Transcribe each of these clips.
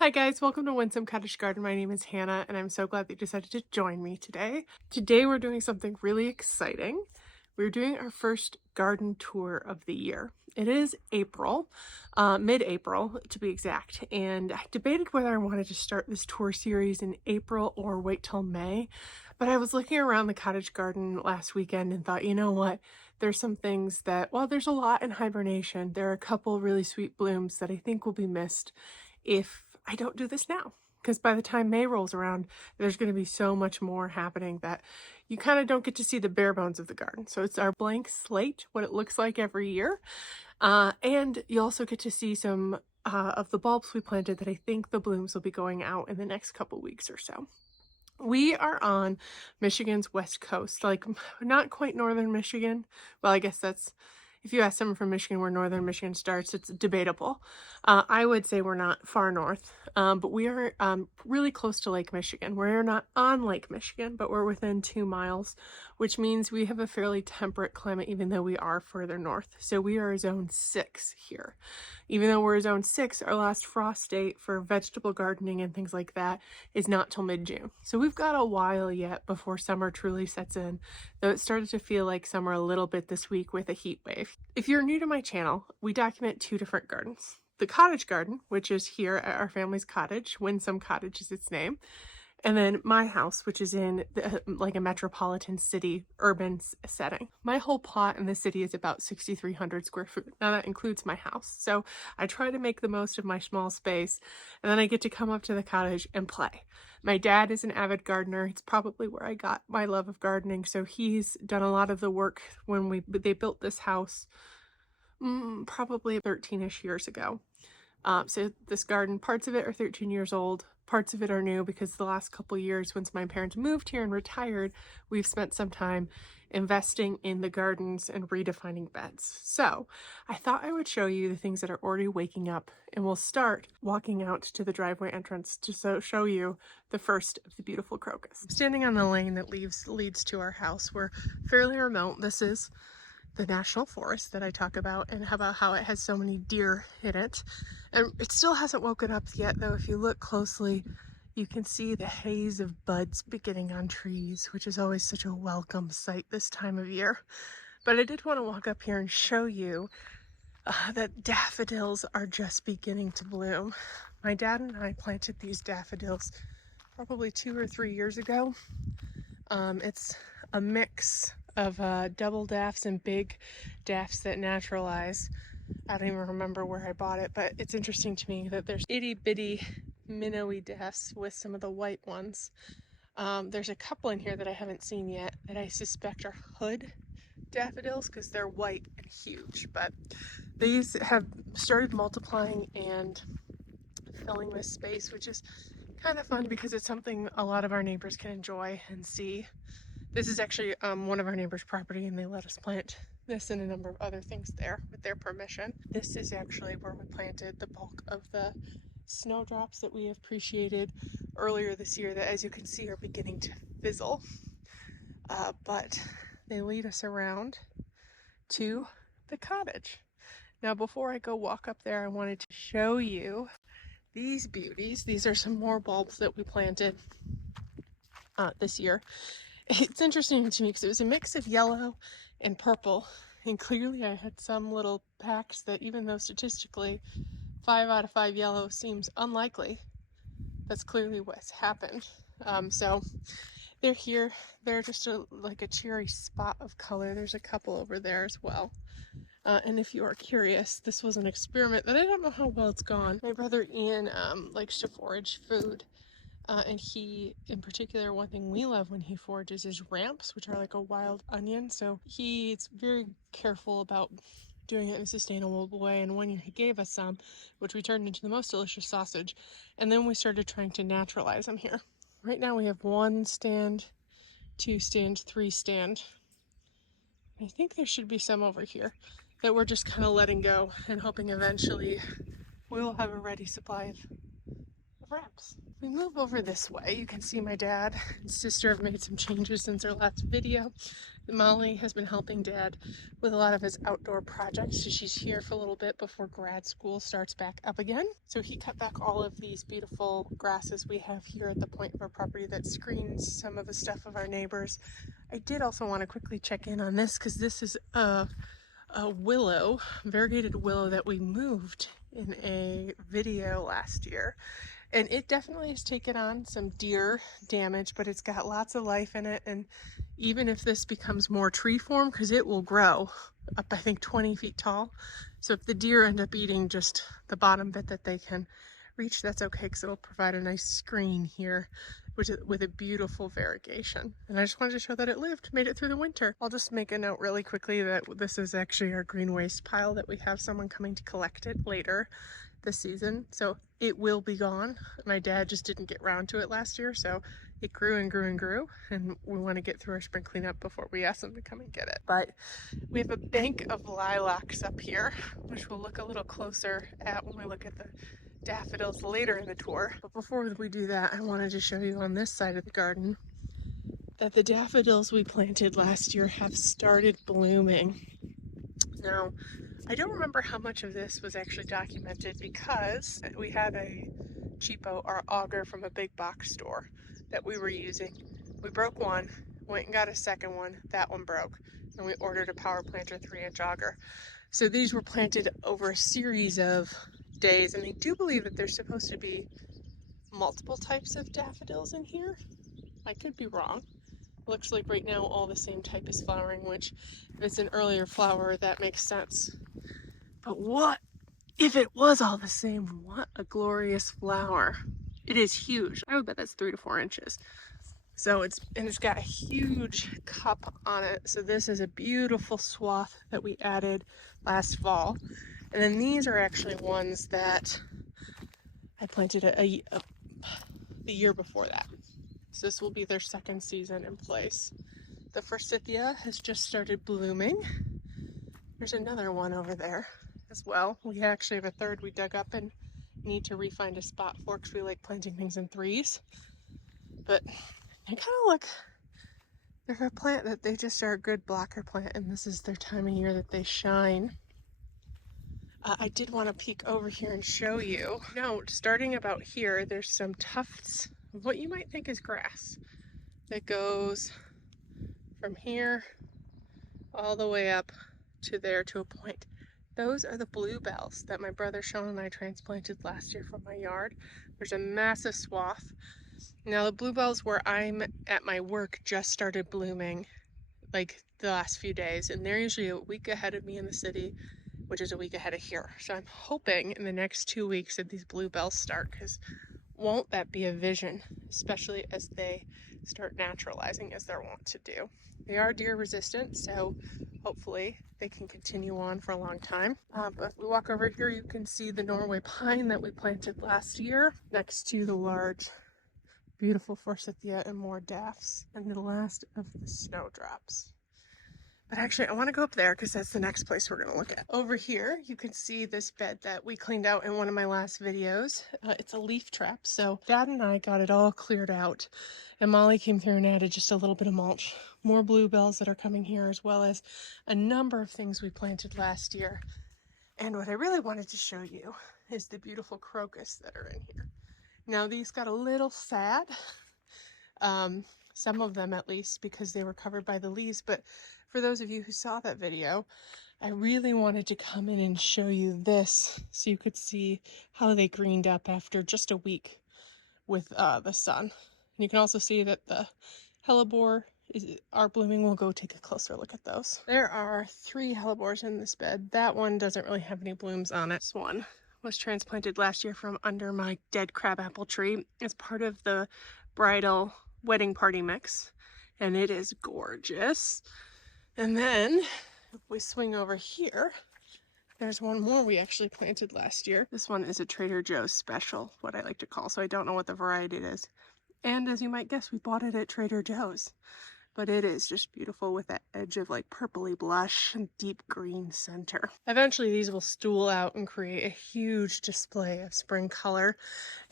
Hi guys, welcome to Windsome Cottage Garden. My name is Hannah and I'm so glad that you decided to join me today. Today we're doing something really exciting. We're doing our first garden tour of the year. It is April, mid-April to be exact, and I debated whether I wanted to start this tour series in April or wait till May, but I was looking around the cottage garden last weekend and thought, you know what, there's some things that, while there's a lot in hibernation, there are a couple really sweet blooms that I think will be missed if I don't do this now. Because by the time May rolls around, there's going to be so much more happening that you kind of don't get to see the bare bones of the garden. So it's our blank slate, what it looks like every year. And you also get to see some of the bulbs we planted that I think the blooms will be going out in the next couple weeks or so. We are on Michigan's west coast, like not quite northern Michigan. Well, I guess that's, if you ask someone from Michigan where northern Michigan starts, it's debatable. I would say we're not far north, but we are really close to Lake Michigan. We're not on Lake Michigan, but we're within 2 miles, which means we have a fairly temperate climate even though we are further north. So we are zone 6 here. Even though we're zone 6, our last frost date for vegetable gardening and things like that is not till mid-June. So we've got a while yet before summer truly sets in, though it started to feel like summer a little bit this week with a heat wave. If you're new to my channel, we document 2 different gardens. The cottage garden, which is here at our family's cottage, Windsome Cottage is its name, and then my house, which is in like a metropolitan city urban setting. My whole plot in the city is about 6,300 square feet. Now that includes my house. So I try to make the most of my small space, and then I get to come up to the cottage and play. My dad is an avid gardener. It's probably where I got my love of gardening. So he's done a lot of the work when they built this house probably 13-ish years ago. So this garden, parts of it are 13 years old, parts of it are new because the last couple years, once my parents moved here and retired, we've spent some time investing in the gardens and redefining beds. So I thought I would show you the things that are already waking up, and we'll start walking out to the driveway entrance to show you the first of the beautiful crocus. Standing on the lane that leads to our house, we're fairly remote. This is the national forest that I talk about, and about how it has so many deer in it. And it still hasn't woken up yet, though. If you look closely, you can see the haze of buds beginning on trees, which is always such a welcome sight this time of year. But I did want to walk up here and show you that daffodils are just beginning to bloom. My dad and I planted these daffodils probably 2 or 3 years ago. It's a mix of double daffs and big daffs that naturalize. I don't even remember where I bought it, but it's interesting to me that there's itty bitty minnowy daffs with some of the white ones. There's a couple in here that I haven't seen yet that I suspect are hood daffodils because they're white and huge, but these have started multiplying and filling this space, which is kind of fun because it's something a lot of our neighbors can enjoy and see. This is actually one of our neighbors' property, and they let us plant this and a number of other things there with their permission. This is actually where we planted the bulk of the snowdrops that we appreciated earlier this year that, as you can see, are beginning to fizzle. But they lead us around to the cottage. Now, before I go walk up there, I wanted to show you these beauties. These are some more bulbs that we planted this year. It's interesting to me because it was a mix of yellow and purple, and clearly I had some little packs that, even though statistically 5 out of 5 yellow seems unlikely, that's clearly what's happened. So they're here. They're just like a cherry spot of color. There's a couple over there as well. And if you are curious, this was an experiment that I don't know how well it's gone. My brother Ian likes to forage food. And he, in particular, one thing we love when he forages is ramps, which are like a wild onion. So he's very careful about doing it in a sustainable way. And one year he gave us some, which we turned into the most delicious sausage. And then we started trying to naturalize them here. Right now we have 1 stand, 2 stand, 3 stand. I think there should be some over here that we're just kind of letting go and hoping eventually we'll have a ready supply of ramps. We move over this way. You can see my dad and sister have made some changes since our last video. Molly has been helping Dad with a lot of his outdoor projects, so she's here for a little bit before grad school starts back up again. So he cut back all of these beautiful grasses we have here at the point of our property that screens some of the stuff of our neighbors. I did also want to quickly check in on this because this is a willow, variegated willow that we moved in a video last year. And it definitely has taken on some deer damage, but it's got lots of life in it. And even if this becomes more tree form, because it will grow up, I think, 20 feet tall. So if the deer end up eating just the bottom bit that they can reach, that's okay, because it'll provide a nice screen here with a beautiful variegation. And I just wanted to show that it lived, made it through the winter. I'll just make a note really quickly that this is actually our green waste pile, that we have someone coming to collect it later this season, so it will be gone. My dad just didn't get around to it last year, so it grew and grew and grew, and we want to get through our spring cleanup before we ask them to come and get it. But we have a bank of lilacs up here, which we'll look a little closer at when we look at the daffodils later in the tour. But before we do that, I wanted to show you on this side of the garden that the daffodils we planted last year have started blooming. Now, I don't remember how much of this was actually documented because we had a cheapo, our auger from a big box store that we were using. We broke one, went and got a second one, that one broke, and we ordered a power planter 3-inch auger. So these were planted over a series of days, and I do believe that there's supposed to be multiple types of daffodils in here. I could be wrong. Looks like right now all the same type is flowering, which if it's an earlier flower, that makes sense. But what if it was all the same? What a glorious flower. It is huge. I would bet that's 3 to 4 inches. So it's got a huge cup on it. So this is a beautiful swath that we added last fall. And then these are actually ones that I planted a year before that. So this will be their second season in place. The forsythia has just started blooming. There's another one over there as well. We actually have a third we dug up and need to re-find a spot for because we like planting things in threes. But they kind of look, they're a plant that they just are a good blocker plant, and this is their time of year that they shine. I did want to peek over here and show you. Now, starting about here, there's some tufts of what you might think is grass that goes from here all the way up to there to a point. Those are the bluebells that my brother Sean and I transplanted last year from my yard. There's a massive swath. Now the bluebells where I'm at my work just started blooming like the last few days, and they're usually a week ahead of me in the city, which is a week ahead of here. So I'm hoping in the next 2 weeks that these bluebells start, because won't that be a vision, especially as they start naturalizing as they're wont to do. They are deer resistant, so hopefully they can continue on for a long time. But if we walk over here, you can see the Norway pine that we planted last year next to the large, beautiful forsythia and more daffs, and the last of the snowdrops. But actually, I want to go up there because that's the next place we're going to look at. Over here, you can see this bed that we cleaned out in one of my last videos. It's a leaf trap. So Dad and I got it all cleared out, and Molly came through and added just a little bit of mulch. More bluebells that are coming here, as well as a number of things we planted last year. And what I really wanted to show you is the beautiful crocus that are in here. Now, these got a little sad, some of them at least, because they were covered by the leaves, but for those of you who saw that video, I really wanted to come in and show you this so you could see how they greened up after just a week with the sun. And you can also see that the hellebore are blooming. We'll go take a closer look at those. There are 3 hellebores in this bed. That one doesn't really have any blooms on it. This one was transplanted last year from under my dead crabapple tree as part of the bridal wedding party mix, and it is gorgeous. And then if we swing over here, there's one more we actually planted last year. This one is a Trader Joe's special, what I like to call, so I don't know what the variety it is. And as you might guess, we bought it at Trader Joe's. but it is just beautiful with that edge of like purpley blush and deep green center. Eventually these will stool out and create a huge display of spring color.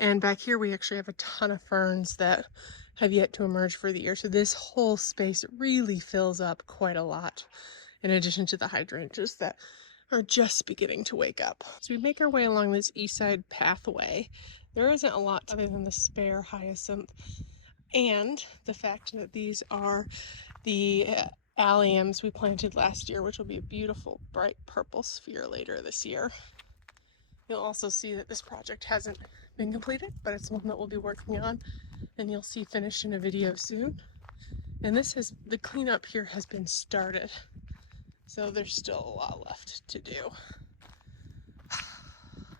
And back here we actually have a ton of ferns that have yet to emerge for the year. So this whole space really fills up quite a lot, in addition to the hydrangeas that are just beginning to wake up. So we make our way along this east side pathway. There isn't a lot other than the spare hyacinth and the fact that these are the alliums we planted last year, which will be a beautiful bright purple sphere later this year. You'll also see that this project hasn't been completed, but it's one that we'll be working on, and you'll see finished in a video soon. And the cleanup here has been started, so there's still a lot left to do.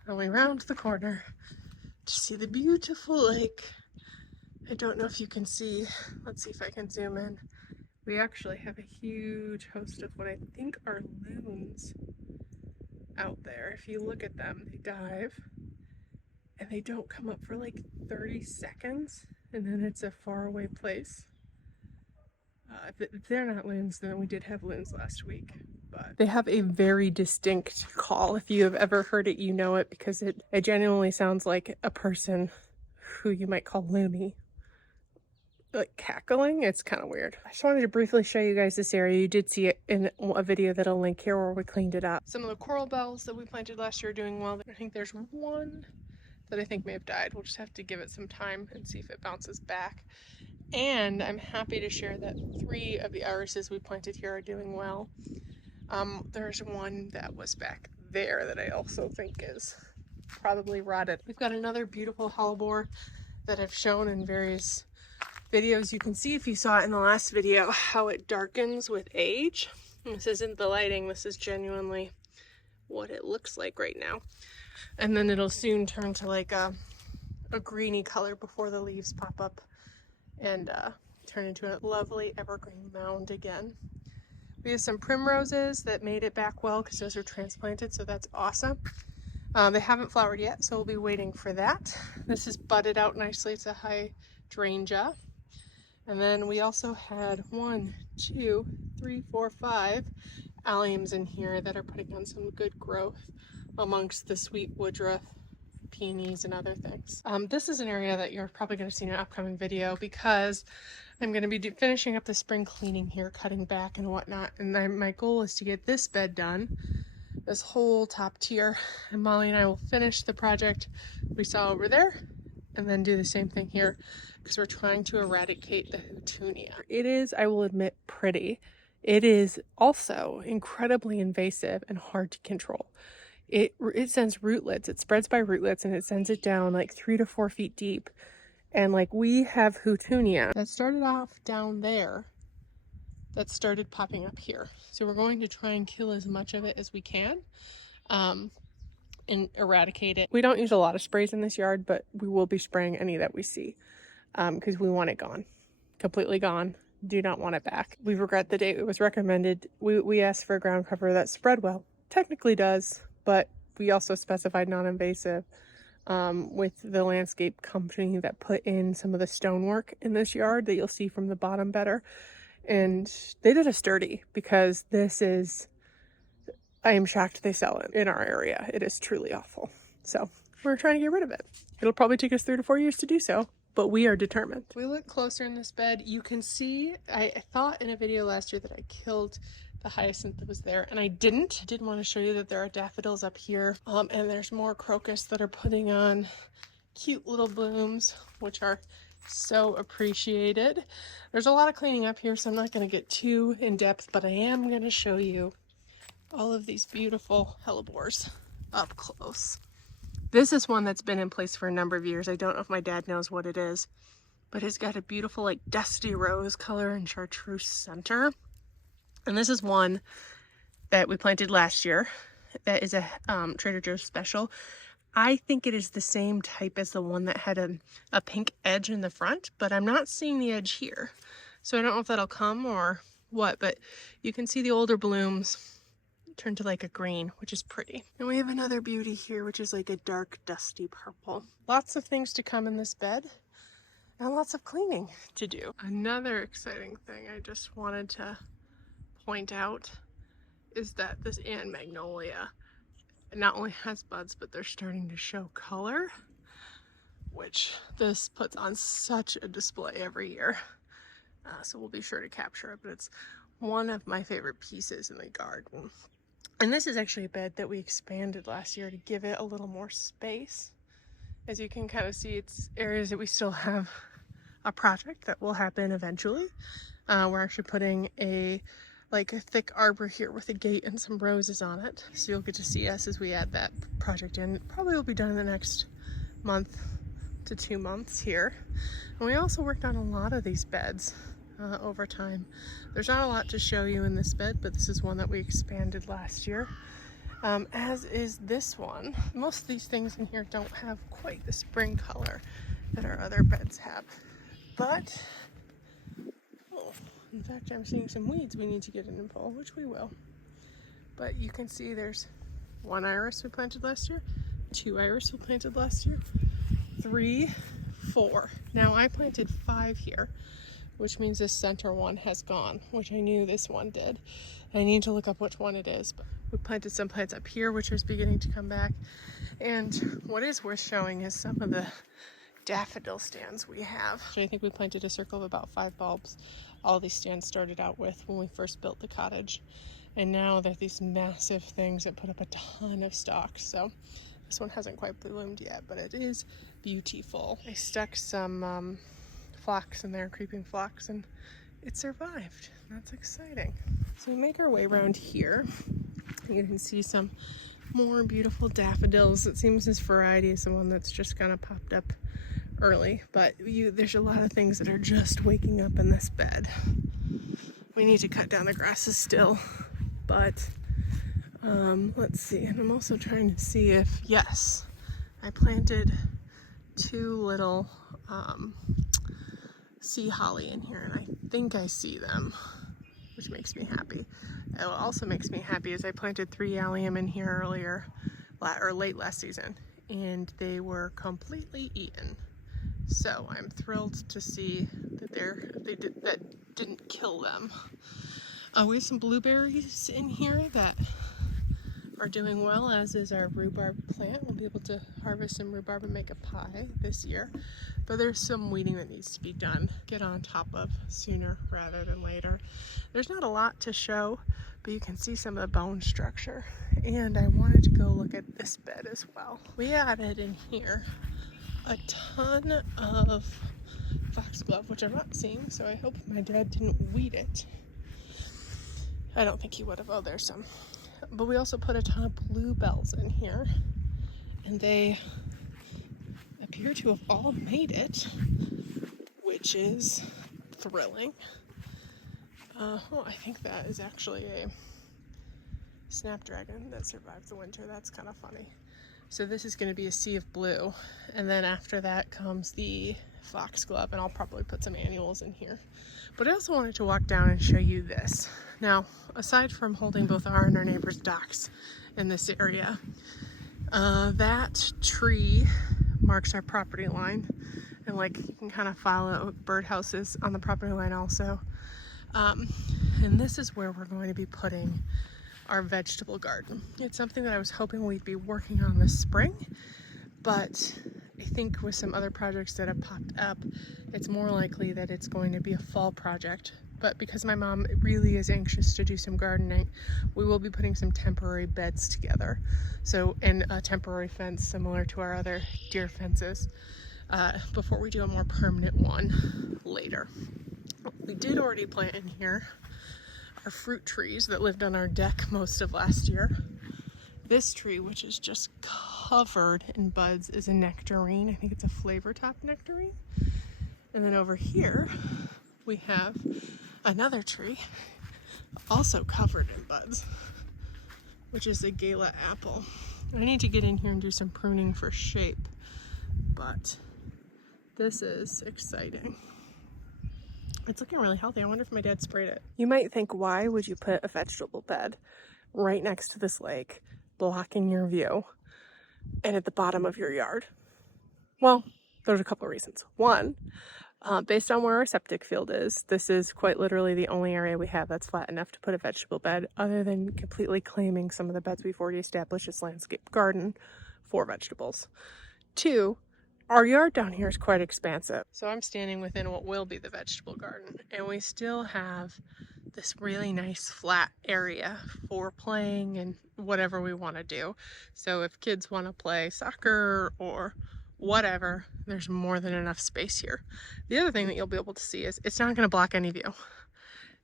And we round the corner to see the beautiful lake. I don't know if you can see, let's see if I can zoom in. We actually have a huge host of what I think are loons out there. If you look at them, they dive and they don't come up for like 30 seconds, and then it's a faraway place. If they're not loons, then we did have loons last week. But they have a very distinct call. If you have ever heard it, you know it, because it genuinely sounds like a person who you might call loony, like cackling. It's kind of weird. I just wanted to briefly show you guys this area. You did see it in a video that I'll link here where we cleaned it up. Some of the coral bells that we planted last year are doing well. I think there's one that I think may have died. We'll just have to give it some time and see if it bounces back. And I'm happy to share that 3 of the irises we planted here are doing well. There's one that was back there that I also think is probably rotted. We've got another beautiful hellebore that I've shown in various videos. You can see, if you saw it in the last video, how it darkens with age. This isn't the lighting, this is genuinely what it looks like right now. And then it'll soon turn to like a greeny color before the leaves pop up and turn into a lovely evergreen mound again. We have some primroses that made it back well because those are transplanted, so that's awesome. They haven't flowered yet, so we'll be waiting for that. This is budded out nicely. It's a hydrangea. And then we also had 1, 2, 3, 4, 5 alliums in here that are putting on some good growth amongst the sweet woodruff, peonies, and other things. This is an area that you're probably going to see in an upcoming video, because I'm going to be finishing up the spring cleaning here, cutting back and whatnot, and my goal is to get this bed done, this whole top tier, and Molly and I will finish the project we saw over there and then do the same thing here, because we're trying to eradicate the houtunia. It is, I will admit, pretty. It is also incredibly invasive and hard to control. It sends rootlets. It spreads by rootlets, and it sends it down like 3 to 4 feet deep. And like, we have houtunia that started off down there that started popping up here. So we're going to try and kill as much of it as we can and eradicate it. We don't use a lot of sprays in this yard, but we will be spraying any that we see because we want it gone, completely gone. Do not want it back. We regret the date it was recommended. We asked for a ground cover that spread well. Technically does, but we also specified non-invasive with the landscape company that put in some of the stonework in this yard that you'll see from the bottom better. And they did a sturdy, because this is, I am shocked they sell it in our area. It is truly awful. So we're trying to get rid of it. It'll probably take us 3 to 4 years to do so, but we are determined. If we look closer in this bed, you can see, I thought in a video last year that I killed the hyacinth that was there, and I didn't. I did want to show you that there are daffodils up here, and there's more crocus that are putting on cute little blooms, which are so appreciated. There's a lot of cleaning up here, so I'm not going to get too in depth, but I am going to show you all of these beautiful hellebores up close. This is one that's been in place for a number of years. I don't know if my dad knows what it is, but it's got a beautiful like dusty rose color and chartreuse center. And this is one that we planted last year. That is a Trader Joe's special. I think it is the same type as the one that had a pink edge in the front, but I'm not seeing the edge here. So I don't know if that'll come or what, but you can see the older blooms turn to like a green, which is pretty. And we have another beauty here, which is like a dark, dusty purple. Lots of things to come in this bed. and lots of cleaning to do. Another exciting thing I just wanted to point out is that this ant magnolia not only has buds, but they're starting to show color, which this puts on such a display every year. So we'll be sure to capture it, but it's one of my favorite pieces in the garden. And this is actually a bed that we expanded last year to give it a little more space. As you can kind of see, it's areas that we still have a project that will happen eventually. We're actually putting a thick arbor here with a gate and some roses on it. So you'll get to see us as we add that project in. It probably will be done in the next month to 2 months here. And we also worked on a lot of these beds over time. There's not a lot to show you in this bed, but this is one that we expanded last year. As is this one. Most of these things in here don't have quite the spring color that our other beds have. But, in fact, I'm seeing some weeds we need to get in and pull, which we will. But you can see there's 1 iris we planted last year, 2 iris we planted last year, 3, 4. Now I planted 5 here, which means this center one has gone, which I knew this one did. I need to look up which one it is, but we planted some plants up here, which is beginning to come back. And what is worth showing is some of the daffodil stands we have. So I think we planted a circle of about 5 bulbs. All these stands started out with when we first built the cottage. And now they're these massive things that put up a ton of stalks. So this one hasn't quite bloomed yet, but it is beautiful. I stuck some phlox in there, creeping phlox, and it survived. That's exciting. So we make our way around here. You can see some more beautiful daffodils. It seems this variety is the one that's just kind of popped up early, but there's a lot of things that are just waking up in this bed. We need to cut down the grasses still, but let's see. And I'm also trying to see if, yes, I planted 2 little sea holly in here, and I think I see them, which makes me happy. What also makes me happy is I planted 3 allium in here late last season, and they were completely eaten. So I'm thrilled to see that that didn't kill them. We have some blueberries in here that are doing well, as is our rhubarb plant. We'll be able to harvest some rhubarb and make a pie this year. But there's some weeding that needs to be done. Get on top of sooner rather than later. There's not a lot to show, but you can see some of the bone structure. And I wanted to go look at this bed as well. We added in here a ton of foxglove, which I'm not seeing, so I hope my dad didn't weed it. I don't think he would have. Oh, there's some. But we also put a ton of bluebells in here, and they appear to have all made it, which is thrilling. I think that is actually a snapdragon that survived the winter. That's kind of funny. So this is going to be a sea of blue, and then after that comes the foxglove, and I'll probably put some annuals in here. But I also wanted to walk down and show you this. Now, aside from holding both our and our neighbor's docks in this area, that tree marks our property line, and you can kind of follow birdhouses on the property line also. And this is where we're going to be putting our vegetable garden. It's something that I was hoping we'd be working on this spring, but I think with some other projects that have popped up, it's more likely that it's going to be a fall project. But because my mom really is anxious to do some gardening, we will be putting some temporary beds together. So, and a temporary fence similar to our other deer fences, before we do a more permanent one later. We did already plant in here our fruit trees that lived on our deck most of last year. This tree, which is just covered in buds, is a nectarine. I think it's a flavor top nectarine. And then over here, we have another tree, also covered in buds, which is a gala apple. I need to get in here and do some pruning for shape, but this is exciting. It's looking really healthy. I wonder if my dad sprayed it. You might think, why would you put a vegetable bed right next to this lake, blocking your view, and at the bottom of your yard? Well, there's a couple of reasons. One, Based on where our septic field is, this is quite literally the only area we have that's flat enough to put a vegetable bed, other than completely claiming some of the beds we've already established as landscape garden for vegetables. 2, our yard down here is quite expansive. So I'm standing within what will be the vegetable garden, and we still have this really nice flat area for playing and whatever we want to do. So if kids want to play soccer or whatever, there's more than enough space here. The other thing that you'll be able to see is it's not going to block any view,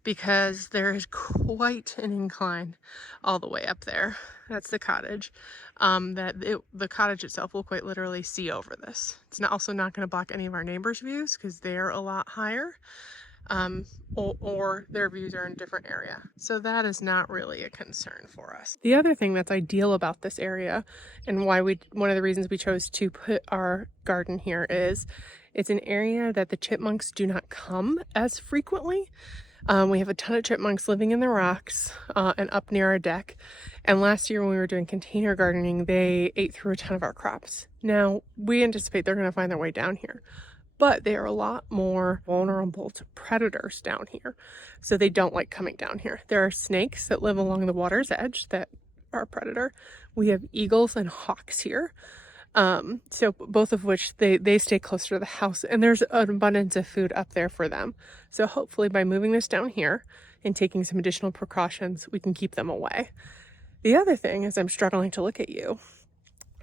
because there is quite an incline all the way up there. That's the cottage. The cottage itself will quite literally see over this. It's also not going to block any of our neighbors' views because they're a lot higher, or their views are in a different area. So that is not really a concern for us. The other thing that's ideal about this area, and one of the reasons we chose to put our garden here, is it's an area that the chipmunks do not come as frequently. We have a ton of chipmunks living in the rocks and up near our deck. And last year when we were doing container gardening, they ate through a ton of our crops. Now, we anticipate they're going to find their way down here, but they are a lot more vulnerable to predators down here. So they don't like coming down here. There are snakes that live along the water's edge that are a predator. We have eagles and hawks here. So both of which they stay closer to the house, and there's an abundance of food up there for them. So hopefully by moving this down here and taking some additional precautions, we can keep them away. The other thing, as I'm struggling to look at you,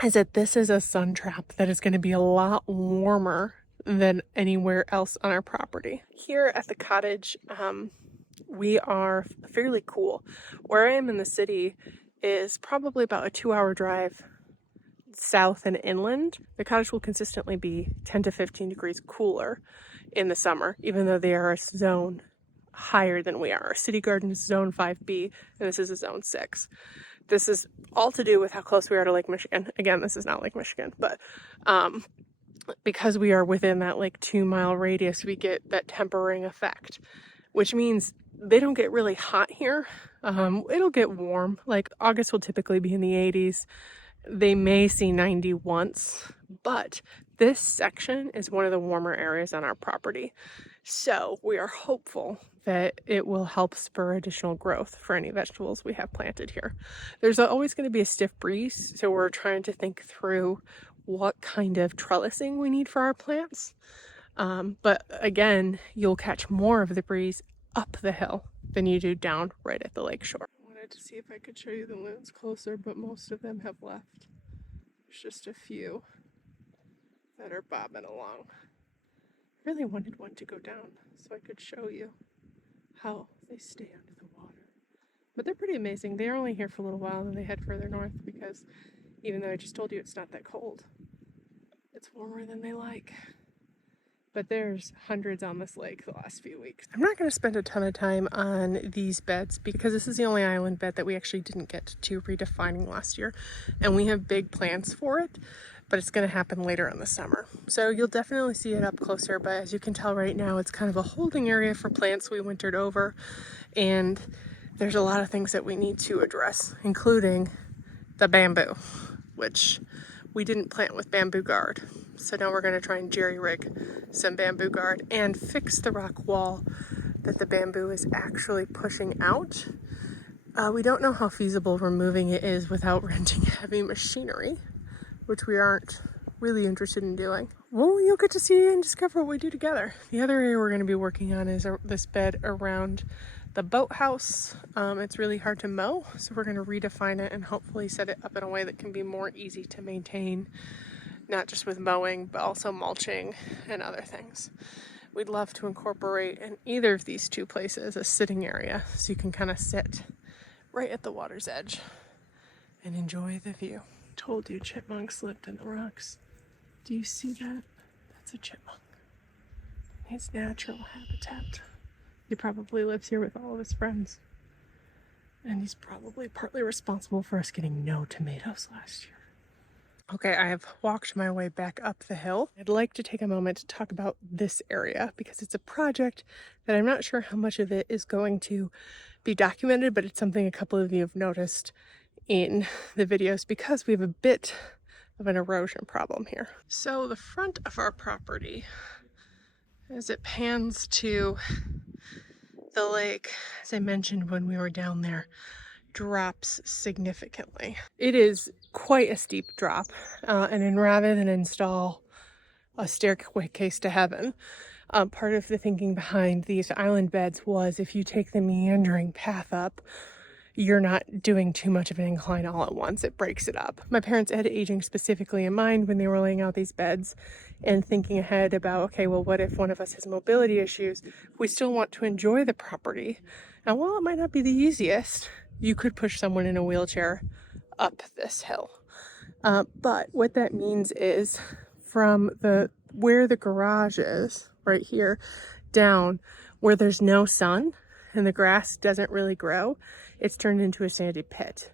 is that this is a sun trap that is going to be a lot warmer than anywhere else on our property. Here at the cottage, we are fairly cool. Where I am in the city is probably about a 2-hour drive south and inland. The cottage will consistently be 10 to 15 degrees cooler in the summer, even though they are a zone higher than we are. Our city garden is zone 5B, and this is a zone 6. This is all to do with how close we are to Lake Michigan. Again, this is not Lake Michigan, but because we are within that like 2-mile radius, we get that tempering effect, which means they don't get really hot here. It'll get warm. Like August will typically be in the 80s. They may see 90 once, but this section is one of the warmer areas on our property. So we are hopeful that it will help spur additional growth for any vegetables we have planted here. There's always going to be a stiff breeze, so we're trying to think through what kind of trellising we need for our plants. But again, you'll catch more of the breeze up the hill than you do down right at the lakeshore. I wanted to see if I could show you the loons closer, but most of them have left. There's just a few that are bobbing along. I really wanted one to go down so I could show you how they stay under the water. But they're pretty amazing. They're only here for a little while and then they head further north, because even though I just told you it's not that cold, it's warmer than they like. But there's hundreds on this lake the last few weeks. I'm not going to spend a ton of time on these beds because this is the only island bed that we actually didn't get to redefining last year. And we have big plans for it, but it's going to happen later in the summer. So you'll definitely see it up closer, but as you can tell right now, it's kind of a holding area for plants we wintered over. And there's a lot of things that we need to address, including the bamboo, which we didn't plant with bamboo guard. So now we're going to try and jerry-rig some bamboo guard and fix the rock wall that the bamboo is actually pushing out. We don't know how feasible removing it is without renting heavy machinery, which we aren't really interested in doing. Well, you'll get to see and discover what we do together. The other area we're going to be working on is this bed around the boathouse. It's really hard to mow, so we're going to redefine it and hopefully set it up in a way that can be more easy to maintain, not just with mowing, but also mulching and other things. We'd love to incorporate in either of these two places a sitting area so you can kind of sit right at the water's edge and enjoy the view. Told you chipmunks lived in the rocks. Do you see that? That's a chipmunk. His natural habitat. He probably lives here with all of his friends. And he's probably partly responsible for us getting no tomatoes last year. Okay, I have walked my way back up the hill. I'd like to take a moment to talk about this area because it's a project that I'm not sure how much of it is going to be documented, but it's something a couple of you have noticed in the videos because we have a bit of an erosion problem here. So the front of our property as it pans to the lake, as I mentioned when we were down there, drops significantly. It is quite a steep drop, and then rather than install a staircase to heaven, part of the thinking behind these island beds was if you take the meandering path up, you're not doing too much of an incline all at once. It breaks it up. My parents had aging specifically in mind when they were laying out these beds and thinking ahead about, okay, well, what if one of us has mobility issues? We still want to enjoy the property. And while it might not be the easiest, you could push someone in a wheelchair up this hill. But what that means is from where the garage is, right here, down where there's no sun and the grass doesn't really grow, it's turned into a sandy pit.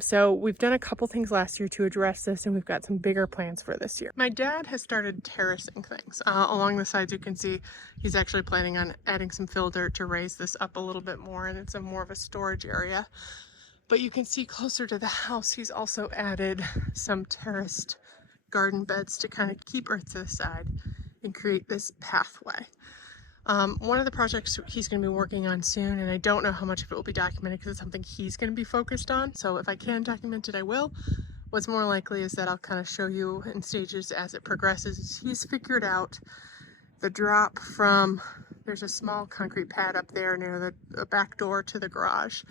So we've done a couple things last year to address this, and we've got some bigger plans for this year. My dad has started terracing things. Along the sides, you can see he's actually planning on adding some fill dirt to raise this up a little bit more, and it's more of a storage area. But you can see closer to the house, he's also added some terraced garden beds to kind of keep earth to the side and create this pathway. One of the projects he's going to be working on soon, and I don't know how much of it will be documented because it's something he's going to be focused on. So if I can document it, I will. What's more likely is that I'll kind of show you in stages as it progresses. He's figured out the drop from, there's a small concrete pad up there near the back door to the garage.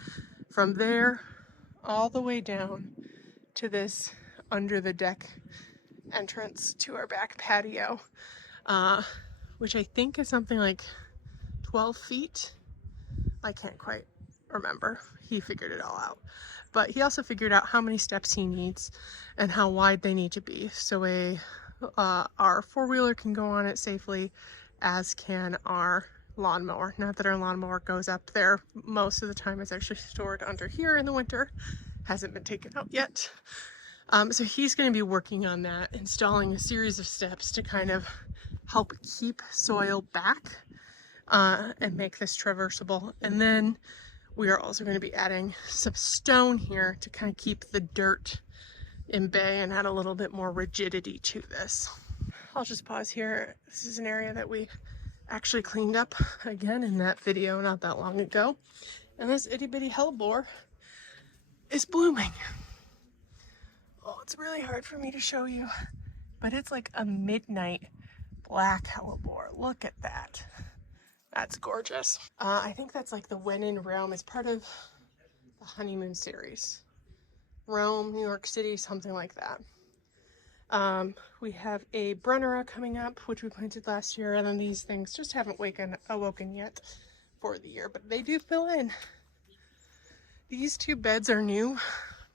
From there all the way down to this under the deck entrance to our back patio, which I think is something like 12 feet. I can't quite remember. He figured it all out. But he also figured out how many steps he needs and how wide they need to be. So our four-wheeler can go on it safely, as can our lawnmower. Not that our lawnmower goes up there. Most of the time it's actually stored under here in the winter. Hasn't been taken out yet. So he's going to be working on that, installing a series of steps to kind of help keep soil back and make this traversable. And then we are also going to be adding some stone here to kind of keep the dirt in bay and add a little bit more rigidity to this. I'll just pause here. This is an area that we actually cleaned up again in that video not that long ago. And this itty bitty hellebore is blooming. Oh, it's really hard for me to show you, but it's like a midnight black hellebore. Look at that. That's gorgeous. I think that's like the When in Rome. It's part of the honeymoon series. Rome, New York City, something like that. We have a Brunnera coming up, which we planted last year, and then these things just haven't awoken yet for the year, but they do fill in. These two beds are new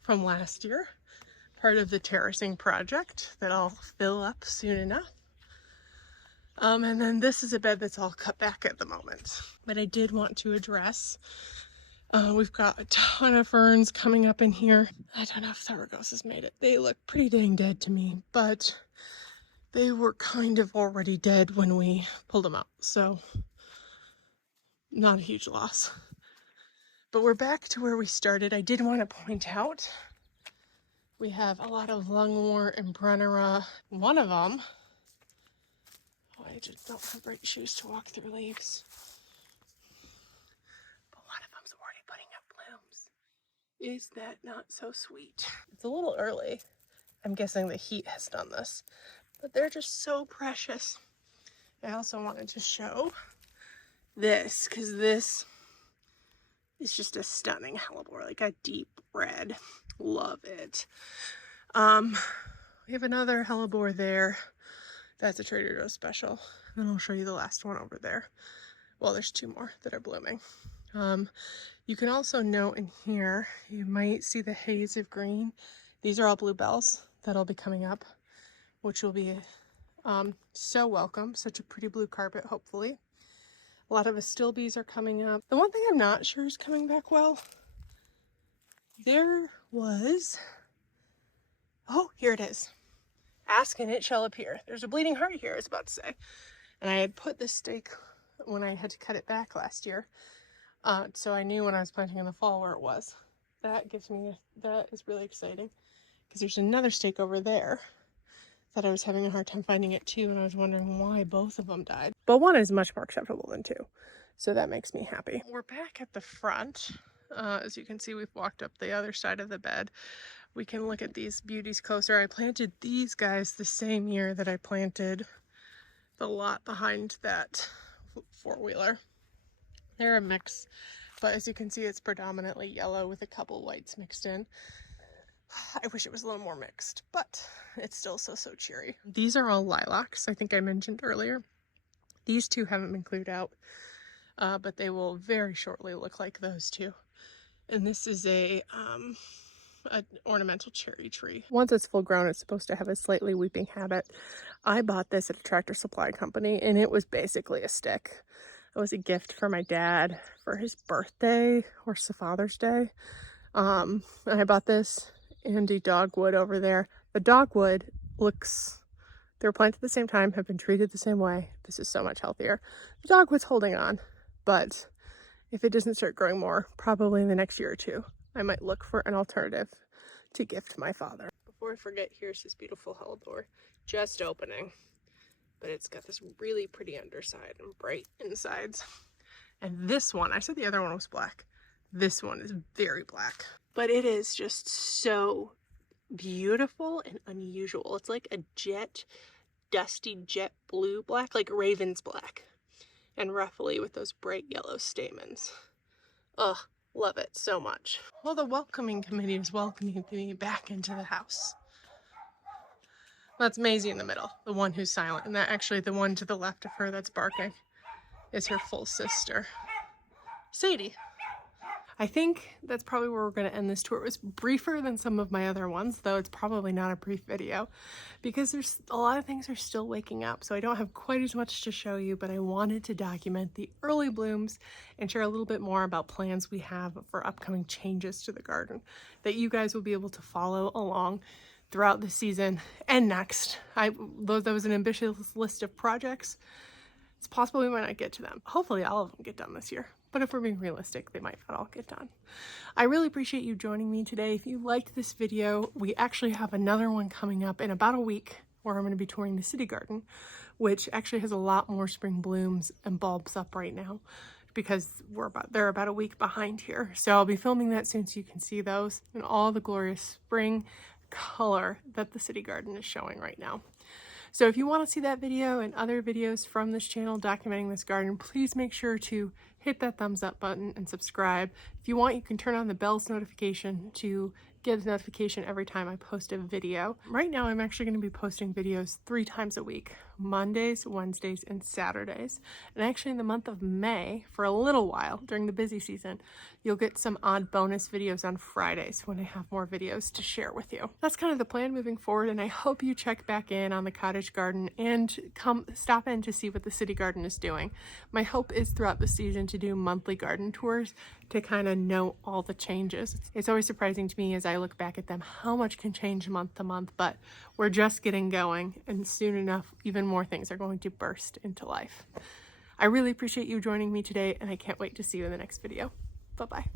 from last year, part of the terracing project that I'll fill up soon enough. And then this is a bed that's all cut back at the moment. But I did want to address, we've got a ton of ferns coming up in here. I don't know if Thoragos has made it. They look pretty dang dead to me, but they were kind of already dead when we pulled them out. So not a huge loss. But we're back to where we started. I did want to point out, we have a lot of lungwort and Brunnera. One of them, I just don't have bright shoes to walk through leaves. But one of them's already putting up blooms. Is that not so sweet? It's a little early. I'm guessing the heat has done this, but they're just so precious. I also wanted to show this, because this is just a stunning hellebore, like a deep red. Love it. We have another hellebore there. That's a Trader Joe's special. And then I'll show you the last one over there. Well, there's two more that are blooming. You can also note in here, you might see the haze of green. These are all bluebells that'll be coming up, which will be so welcome. Such a pretty blue carpet, hopefully. A lot of astilbes are coming up. The one thing I'm not sure is coming back well, there was, oh, here it is. Ask and it shall appear. There's a bleeding heart here, I was about to say. And I had put this stake when I had to cut it back last year. So I knew when I was planting in the fall where it was. That is really exciting. Because there's another stake over there Thought I was having a hard time finding it too, and I was wondering why both of them died. But one is much more acceptable than two, so that makes me happy. We're back at the front. As you can see, we've walked up the other side of the bed. We can look at these beauties closer. I planted these guys the same year that I planted the lot behind that four-wheeler. They're a mix, but as you can see, it's predominantly yellow with a couple whites mixed in. I wish it was a little more mixed, but it's still so cheery. These are all lilacs, I think I mentioned earlier. These two haven't been cleared out, but they will very shortly look like those two. And this is an ornamental cherry tree. Once it's full grown, it's supposed to have a slightly weeping habit. I bought this at a Tractor Supply company, and it was basically a stick. It was a gift for my dad for his birthday or Father's Day. And I bought this and a dogwood over there. The dogwood looks, they were planted at the same time, have been treated the same way. This is so much healthier. The dogwood's holding on, but if it doesn't start growing more, probably in the next year or two, I might look for an alternative to gift my father. Before I forget, here's this beautiful hellebore, just opening, but it's got this really pretty underside and bright insides. And this one, I said the other one was black. This one is very black, but it is just so beautiful and unusual. It's like a dusty jet blue black, like raven's black, and ruffly with those bright yellow stamens. Ugh, love it so much. Well, the welcoming committee is welcoming me back into the house. That's Maisie in the middle, the one who's silent, and that actually the one to the left of her that's barking is her full sister, Sadie. I think that's probably where we're going to end this tour. It was briefer than some of my other ones, though it's probably not a brief video because there's a lot of things are still waking up, so I don't have quite as much to show you, but I wanted to document the early blooms and share a little bit more about plans we have for upcoming changes to the garden that you guys will be able to follow along throughout the season and next. Though that was an ambitious list of projects, it's possible we might not get to them. Hopefully all of them get done this year. But if we're being realistic, they might not all get done. I really appreciate you joining me today. If you liked this video, we actually have another one coming up in about a week where I'm going to be touring the city garden, which actually has a lot more spring blooms and bulbs up right now because they're about a week behind here. So I'll be filming that soon so you can see those and all the glorious spring color that the city garden is showing right now. So if you want to see that video and other videos from this channel documenting this garden, please make sure to hit that thumbs up button and subscribe. If you want, you can turn on the bell's notification to get a notification every time I post a video. Right now, I'm actually going to be posting videos 3 times a week, Mondays, Wednesdays, and Saturdays. And actually in the month of May, for a little while during the busy season, you'll get some odd bonus videos on Fridays when I have more videos to share with you. That's kind of the plan moving forward, and I hope you check back in on the cottage garden and stop in to see what the city garden is doing. My hope is throughout the season to do monthly garden tours to kind of know all the changes. It's always surprising to me as I look back at them how much can change month to month, but we're just getting going, and soon enough even more things are going to burst into life. I really appreciate you joining me today, and I can't wait to see you in the next video. Bye-bye.